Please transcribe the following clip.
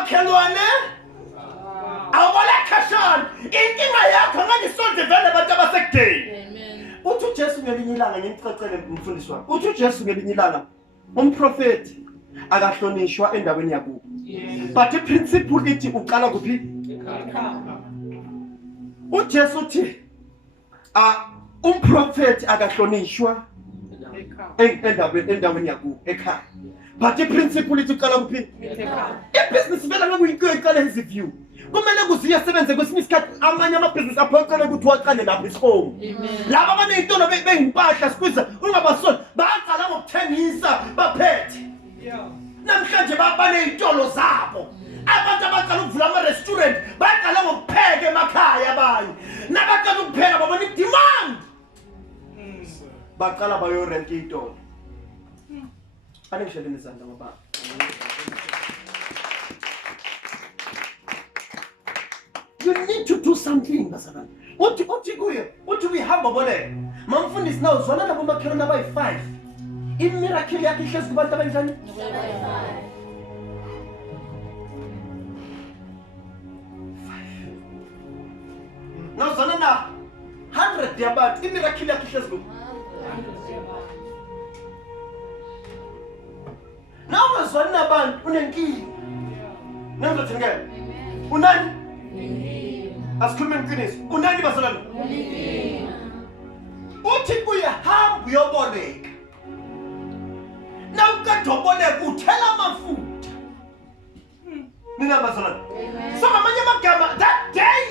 makhelwane awubona khashana inkinga yakho nganisonde vele abantu abasekudeni. Uthi uJesu ngelinye ilanga ngimcecele umfundisi wami. Uthi uJesu ngelinye ilanga umprofeti akahlonishwa endaweni yakubo. But iprinciple lithi uqala kuphi? uJesu uthi umprofeti akahlonishwa endaweni yakubo ekhaya. But iprinciple lithi uqala kuphi? Ibusiness vele ngokuyicala iziview. Kumele kuziye sebenze kwesinye isikhathi amanye amabhizinisi aphoqele ukuthi waqale lapha isifo. Laba abanezitolo beyimpahla sikwiza ungabasoli baqala ngokuthengisa baphethe. Namhlanje banezitolo zabo. Abantu abaqala ukuvula ama-restaurant baqala ngokupheka emakhaya abanye. Nabaqala ukupheka babona i-demand. Baqala bayorenta izitolo. Angisheleni izandla ngoba. You need to do something, Basana. Uthi uyihamba bole. Mamfundisi nawo zwana labo makhelwane abayi5. Imiracle yakhe ihlezi kubantu abanjani? Now zwana na 100 yabantu imiracle yakhe ihlezi kubantu. Now zwana nabantu unenkinga. Nenzothi ngeke. Unani? Asikhulume iqiniso. Unani basalana? Uthi uyahamba uyoboleka. Na ukathoboleka uthela amafutha. Nina basalana. So amanye amagama that day